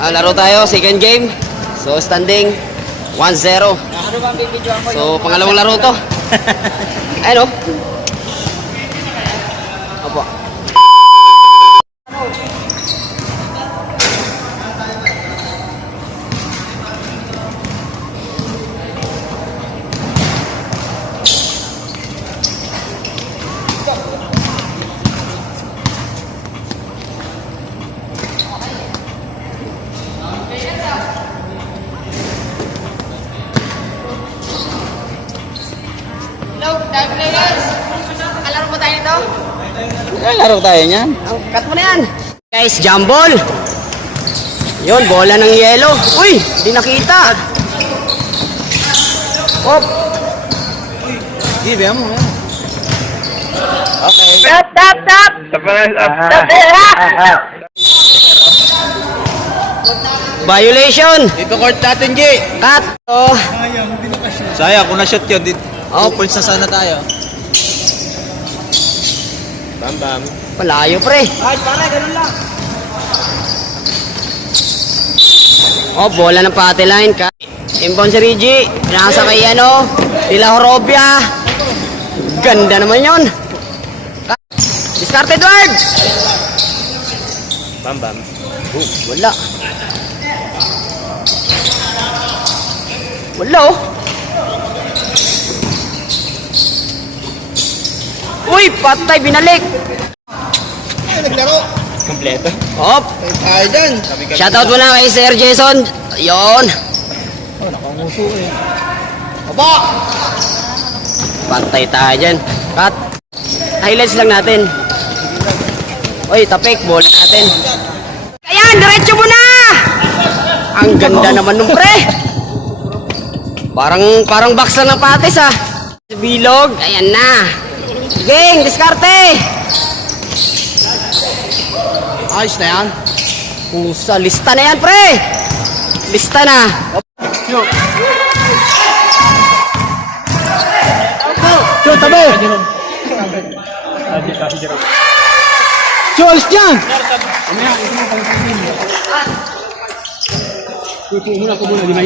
Laro tayo, second game. So, standing 1-0. So, pangalawang laro to. Ayun, oh. Opo. Laro tayo niyan. Cut mo na yan. Guys, jump ball. Yun, bola ng yelo. Uy, di nakita. Hop. Give mo. Okay. Stop! Violation. Dito court natin, G. Cut. Oh. Sayang, kung na-shoot yun, Oh. points na sana tayo. Bam. Malayo, pre. Ay, pare, ganun lang. Oh, bola ng pati line. Inbound si Reggie. Nasa kay ano, Tila Horobia. Ganda naman yun. Discarded word. Bam. Wala. Wala, oh. Uy, patay, binalik. Naglaro. Kompleto. Hop. Tayo dyan. Shoutout muna kay Sir Jason. Yon. Oh, nakanguso eh. Opo. Pantay tayo dyan. Cut. Highlights lang natin. Uy, tapik. Bola natin. Ayan, diretso mo na. Ang ganda naman nung pre. Parang box lang ng patis ah. Bilog. Ayan na. Gang, diskarte. Ayos na yan. Pusa, lista na yan, pre. Lista na. Yo, tabi. Yo, alis dyan.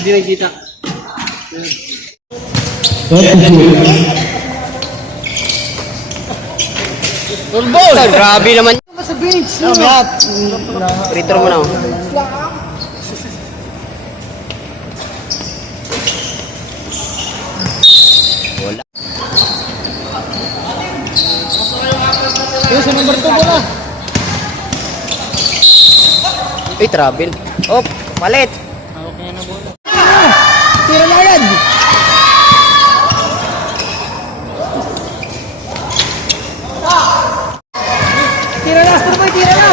Di nakikita. Grabe naman. Retro mo na. Oh. Wala. Sa number 2 bola. Uy, travel. Oh, palit. Okay na bola. Tira na yan. Tira na, Astrobay, tira na.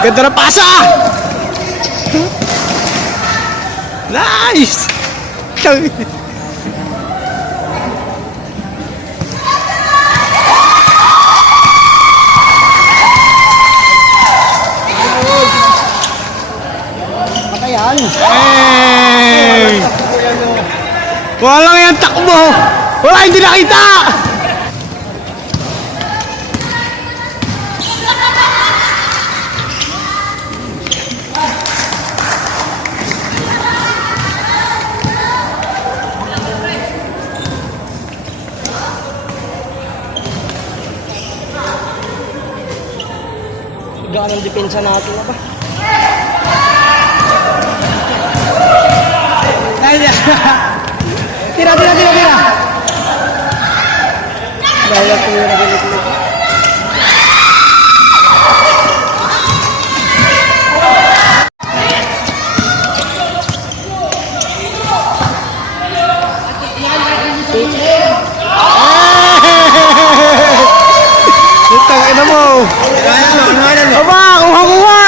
Ganda na pasa. Nice. Patayan. Hey! Walang yan takbo! Wala hindi nakita! Gaan ang depensa natin na ba? Tira! Dahil ko yung nagalit. Putang ina mo! Aba! Kuha!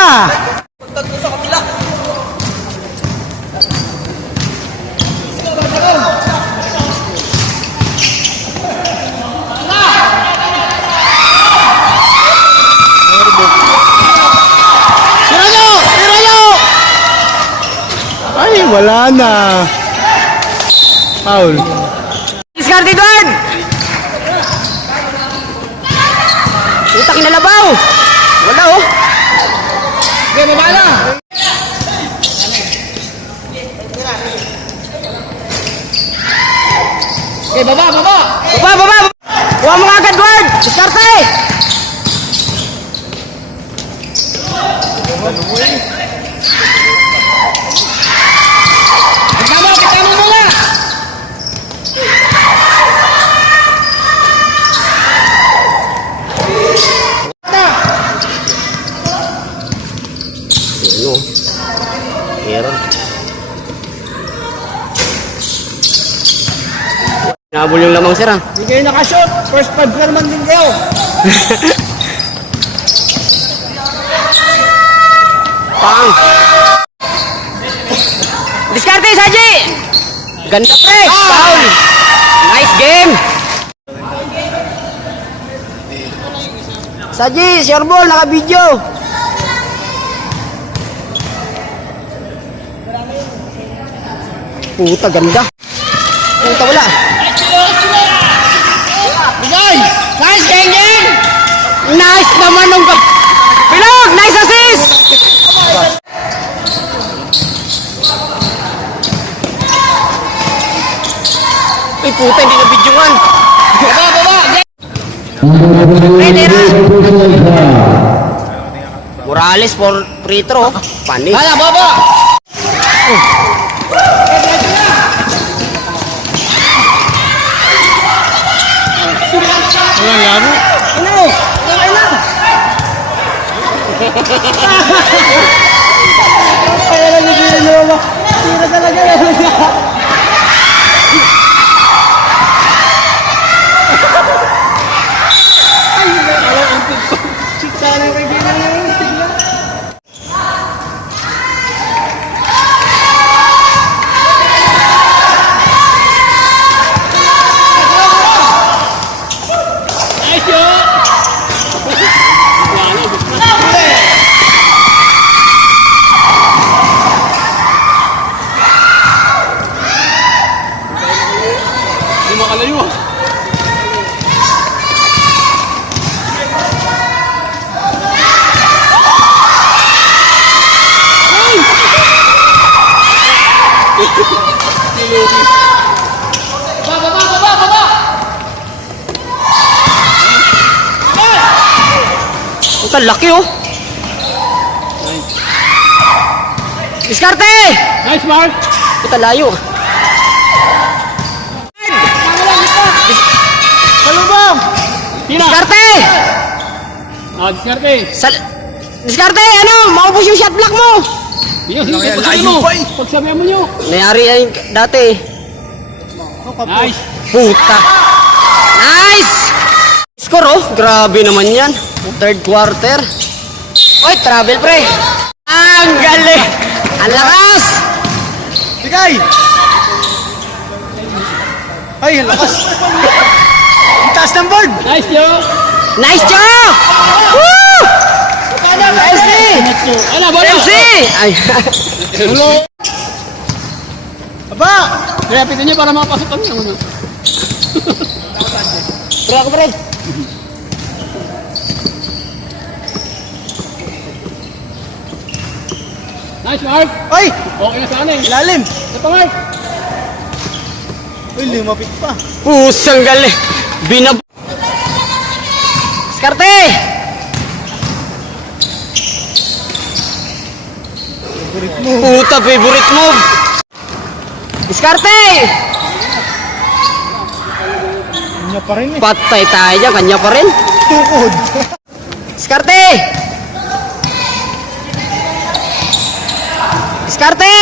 Ay, wala na. Foul. Discarded word! Utak kinalabaw. Wala oh. Okay, baba na. Okay, baba. Baba. Kuha mo agad, guard. Diskarte. Kita mo muna. Ano? Error. Nabol yung lamang sir ah. Hindi kayo nakashoot. First 5 na naman din kayo. Pang. Diskarte, Saji. Ganda pre. Foul. Nice game. Saji, sure ball, naka-video. Puta, ganda. Puta, wala. Bigay! Nice, geng! Nice naman nung... Bilog! Nice assist! Ay, puta, hindi na videoan. Baba! Ready, Morales for free throw. Panis. Hala, baba! Walang labo? Ano? Okay lang! Kaya lang yung ginagawa. Tira talaga lang. Ay, alam ang tip ko. Chika lang kay ginagawa. Makalayo. Baba! Ang laki oh. Diskarte! Nice, Mark! Puta, layo. Salubong! Tira! Diskarte! Diskarte! Diskarte, ano? Maubos yung shot block mo. Pagsabihan mo nyo! Nangyari yan dati. Nice! Puta. Nice! Score oh. Grabe naman yan. Third quarter. Oy, travel pre. Ang galing. Ang lakas. Bigay! Ay, ang lakas! Ang taas ng board! Nice, Joe! Nice job! Woo! MC! Ano, bola? MC! Ay. Hello! Aba! Kaya pitin niyo para makapasok kami. Pre ako pre. Nice, Mark! Ay! Okay na sana eh. Ilalim! Ito pa, Mark! Uy, lumapit pa. Pusang galing. Binab... Diskarte! Puta, favorite move. Diskarte! Kanya pa rin eh. Patay tayo dyan, kanya pa rin. Tukod! Diskarte! Diskarte!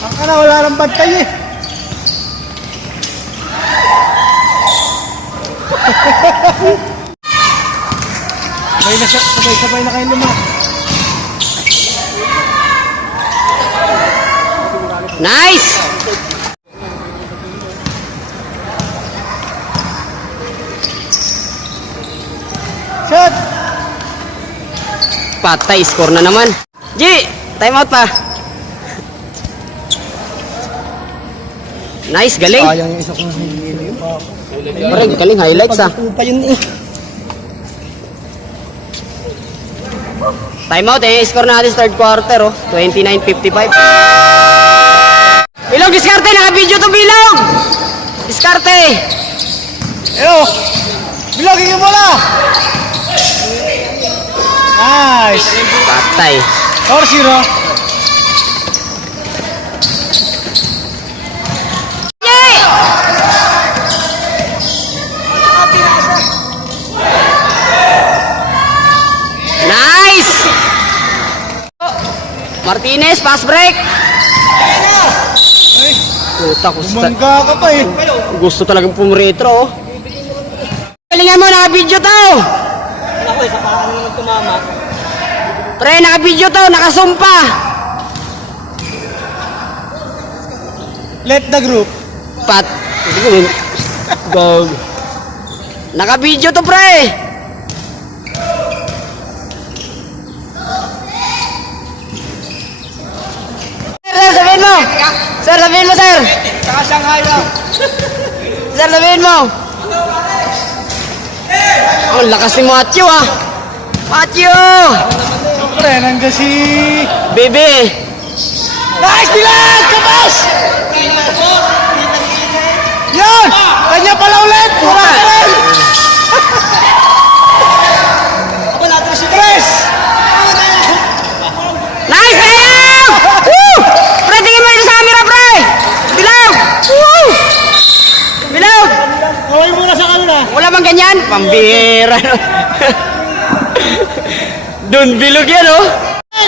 Ang kana, wala nang bantay eh. Sabay na kayo lima. Nice! Shot! Patay, score na naman. G! Time out pa. Nice, galing. Sayang yung isa kong hingin. Pre, galing highlights ah. Pa yun eh. Time out eh. Score natin sa third quarter oh. 29-55. Bilog, diskarte. Naka-video to, Bilog. Diskarte. Ayo! Bilogin mo na! Nice! Patay. 4-0. Nice! Martinez, pass break. Ay, Puta, bumangga ka pa eh. gusto talagang pumuretro oh. Galingan mo, naka-video to. Ako, isa pa ano naman tumama. Pre, naka-video to, nakasumpa. Let the group. Pat. Go. Naka-video to, pre. Sir, sabihin mo. Sir, sabihin mo, sir. Saka Shanghai lang. Sir, sabihin mo. Ang lakas ni Matthew ah. Matthew! Siyempre, nandiyan si... Bebe! Nice, Bilal! Kapos! Yan! Kanya pala ulit! Pura ka rin! Ako natin si Chris! Nice, Bilal! Woo! Pre, tingin mo ito sa camera, pre! Bilal! Woo! Bilal! Gawin muna sa kanila. Wala bang ganyan? Pambira. Doon bilog yan, oh. 5!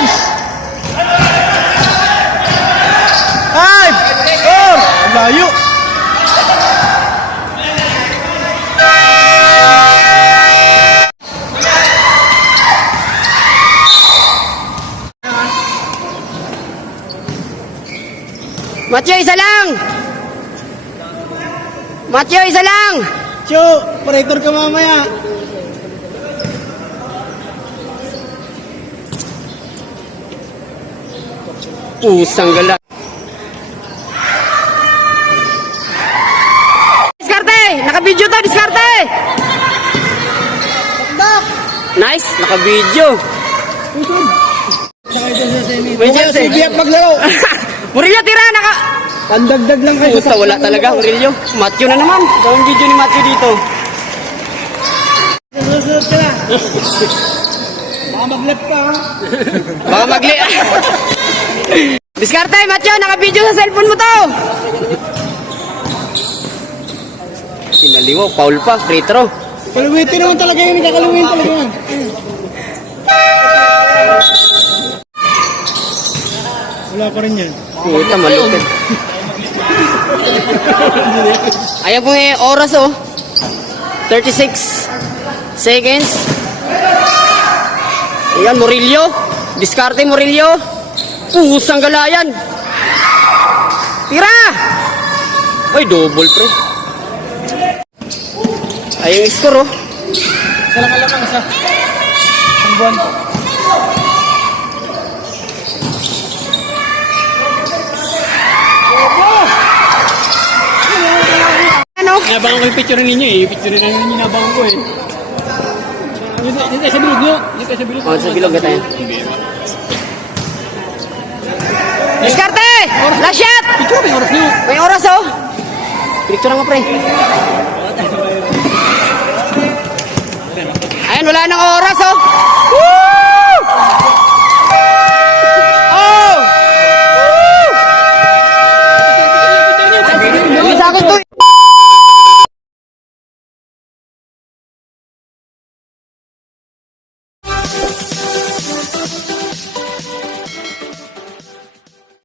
4! Ang layo! Matthew, isa lang! Matthew, isa lang! Cho, operator ka mamaya. Pusang gala. Diskarte! Naka-video to, diskarte! Nice, naka-video. Kaya si Biak maglaro. Murillo, tira! Naka... Pandagdag lang kayo. Puta, wala talaga, Murillo. Matthew na naman. Gawin video ni Matthew dito. Susunod ka na. Baka mag-left pa ha. Baka magli... Diskarte, Matthew! Naka-video sa cellphone mo to! Pinaliwaw, foul pa, free throw. Kaluwitin naman talaga yun. Kakaluwitin talaga yun. Wala pa rin yan. Puta, malupit. Ayan po yung oras oh. 36 seconds. Ayan, Murillo. Diskarte, Murillo. Pusang galayan. Tira! Ay, double pre. Ayun yung score oh. Isa lang alamang isa. Ang buwan. Ano? Nabangan ko yung picture ninyo eh. Yung picture ninyo nabangan ko eh. Yung tayo sa bilog nyo. Yung tayo sa bilog. Oh, sa bilog na tayo. Diskarte! Last shot! Picture may oras nyo. May oras oh. Picture nga pre. Ayan, wala nang oras oh.